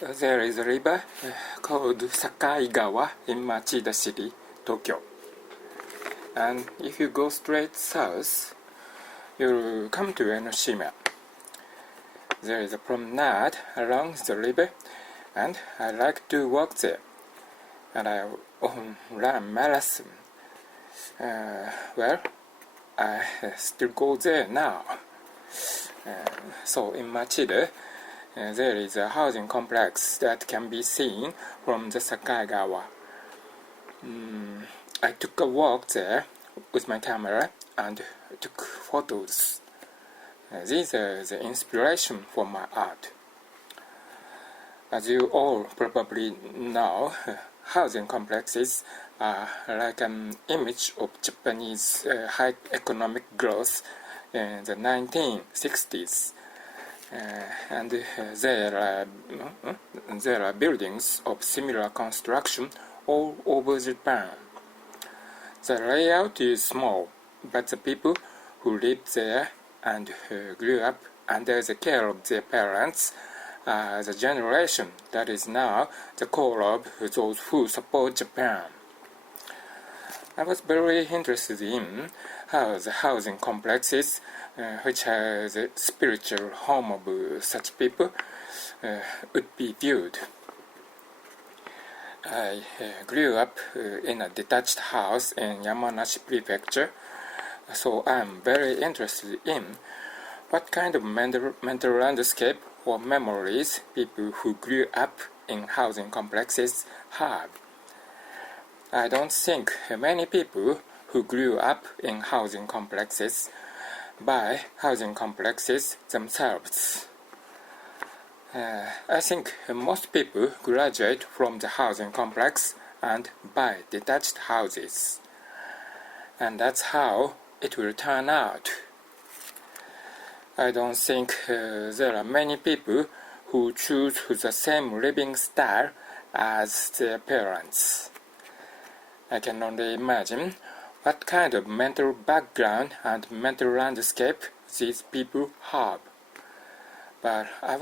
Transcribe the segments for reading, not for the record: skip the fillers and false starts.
There is a river called Sakaigawa in Machida City, Tokyo. And if you go straight south, you'll come to Enoshima. There is a promenade along the river, and I like to walk there. And I run marathon. Well, I still go there now. So in Machida, there is a housing complex that can be seen from the Sakaigawa. I took a walk there with my camera and took photos. These are the inspiration for my art. As you all probably know, housing complexes are like an image of Japanese high economic growth in the 1960s. And there are buildings of similar construction all over Japan. The layout is small, but the people who live there and grew up under the care of their parents are the generation that is now the core of those who support Japan. I was very interested in how the housing complexes, which are the spiritual home of such people, would be viewed. I grew up in a detached house in Yamanashi Prefecture, so I am very interested in what kind of mental landscape or memories people who grew up in housing complexes have. I don't think many people who grew up in housing complexes buy housing complexes themselves. I think most people graduate from the housing complex and buy detached houses. And that's how it will turn out. I don't think there are many people who choose the same living style as their parents. I can only imagine what kind of mental background and mental landscape these people have. But I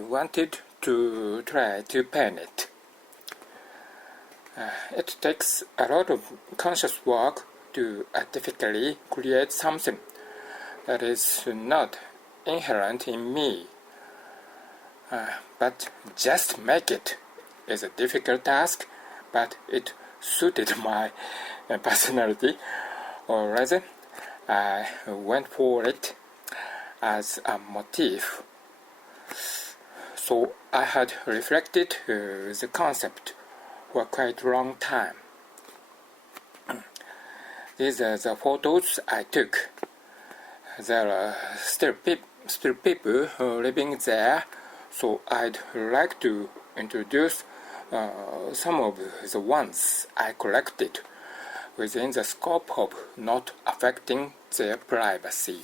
wanted to try to paint it. It takes a lot of conscious work to artificially create something that is not inherent in me. But just make it is a difficult task, but it suited my personality, or rather, I went for it as a motif. So I had reflected the concept for quite a long time. These are the photos I took. There are still people living there, so I'd like to introduce some of the ones I collected within the scope of not affecting their privacy.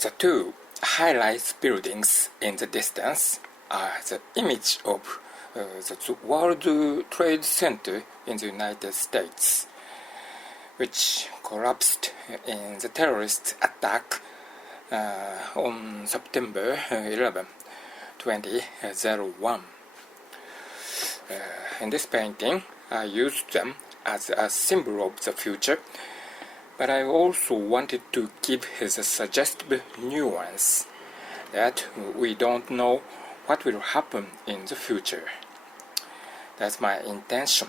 The two highlight buildings in the distance are the image of the World Trade Center in the United States, which collapsed in the terrorist attack on September 11, 2001. In this painting, I used them as a symbol of the future, but I also wanted to give a suggestive nuance that we don't know what will happen in the future. That's my intention.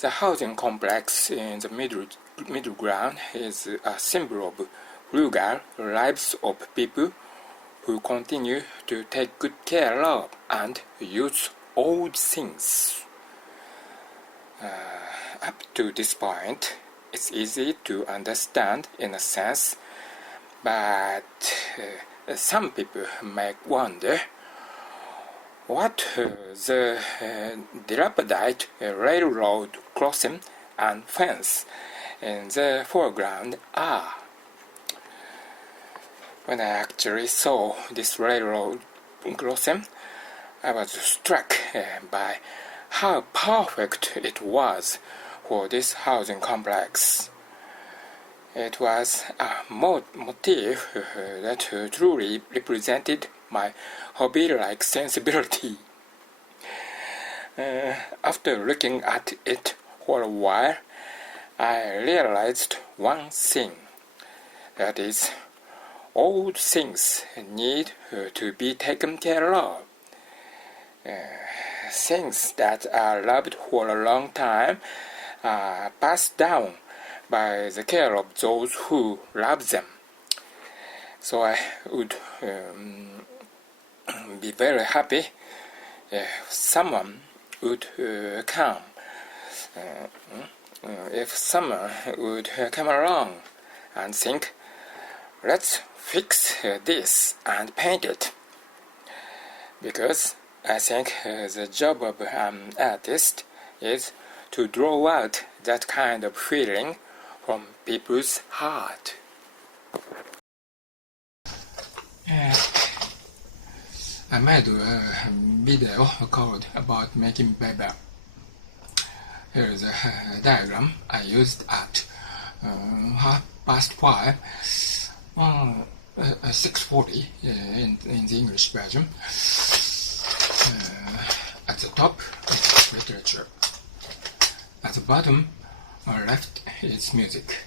The housing complex in the middle ground is a symbol of frugal lives of people who continue to take good care of and use old things. Up to this point, it's easy to understand in a sense, but some people may wonder what the dilapidated railroad crossing and fence in the foreground are. When I actually saw this railroad crossing, I was struck by how perfect it was for this housing complex. It was a motif that truly represented my hobby-like sensibility. After looking at it for a while, I realized one thing, that is, all things need to be taken care of. Things that are loved for a long time are passed down by the care of those who love them. So I would be very happy if someone would come. If someone would come along and think, let's fix this and paint it. Because I think the job of an artist is to draw out that kind of feeling from people's heart. I made a video called about making paper. Here is a diagram I used at 5:30 on 6:40 in the English version. At the top is literature. At the bottom left is music.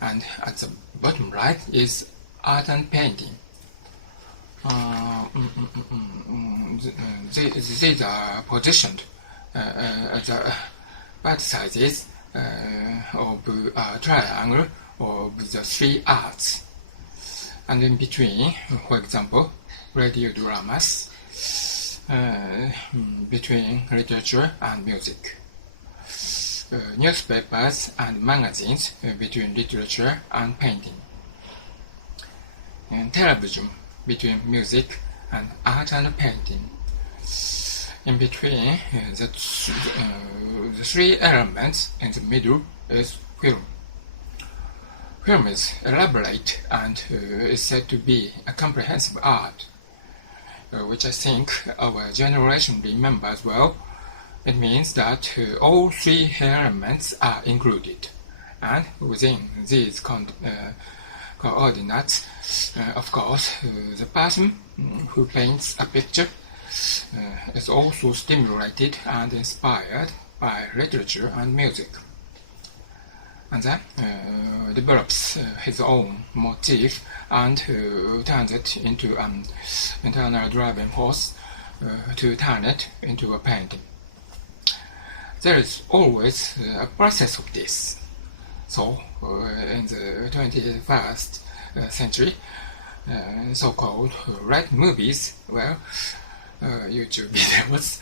And at the bottom right is art and painting. These are positioned at the vertices of a triangle of the three arts. And in between, for example, radio dramas, between literature and music, newspapers and magazines between literature and painting, and television between music and art and painting. In between the three elements in the middle is film. Film is elaborate and is said to be a comprehensive art, which I think our generation remembers well. It means that all three elements are included, and within these coordinates, of course, the person who paints a picture is also stimulated and inspired by literature and music, and then develops his own motif and turns it into an internal driving force to turn it into a painting. There is always a process of this. So, in the 21st century, so-called red movies, YouTube videos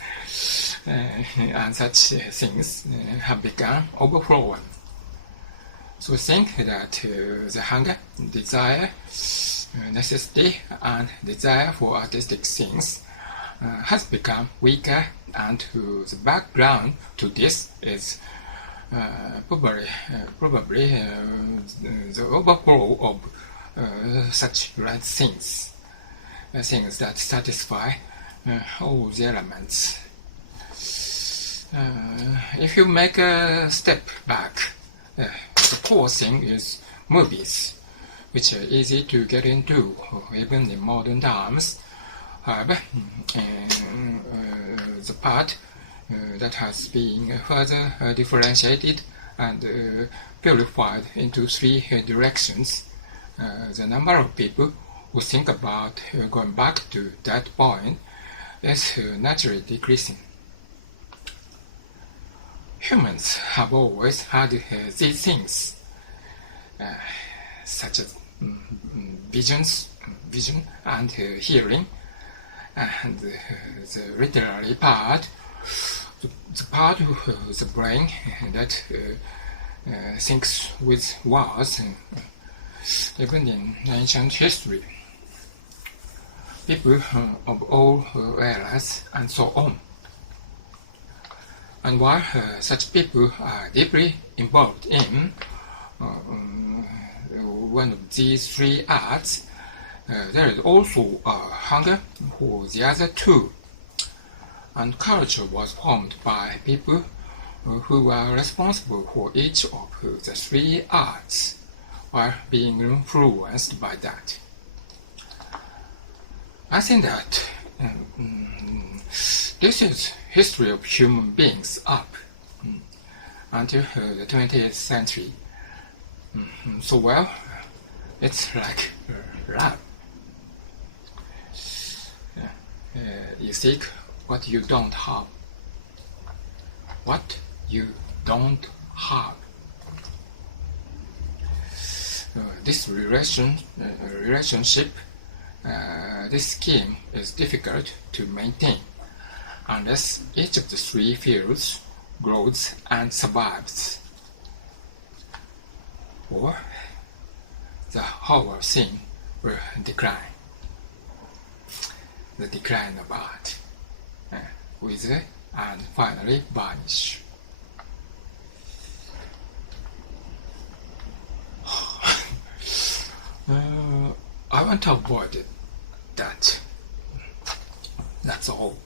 and such things have become overflowing. So we think that the hunger, desire, necessity, and desire for artistic things has become weaker, and the background to this is probably the overflow of such right things, things that satisfy all the elements. If you make a step back, the core thing is movies, which are easy to get into, even in modern times. However, the part that has been further differentiated and purified into three directions, the number of people who think about going back to that point is naturally decreasing. Humans have always had these things, such as vision and hearing, and the literary part, the part of the brain that thinks with words, even in ancient history. People of all eras and so on. And while such people are deeply involved in one of these three arts, there is also a hunger for the other two, and culture was formed by people who are responsible for each of the three arts. while being influenced by that. I think that this is history of human beings up until the 20th century. So well, it's like love. You seek what you don't have. What you don't have. This relationship, this scheme is difficult to maintain unless each of the three fields grows and survives, or the whole thing will decline. The decline of art, wither and finally vanish. I want to avoid that. That's all.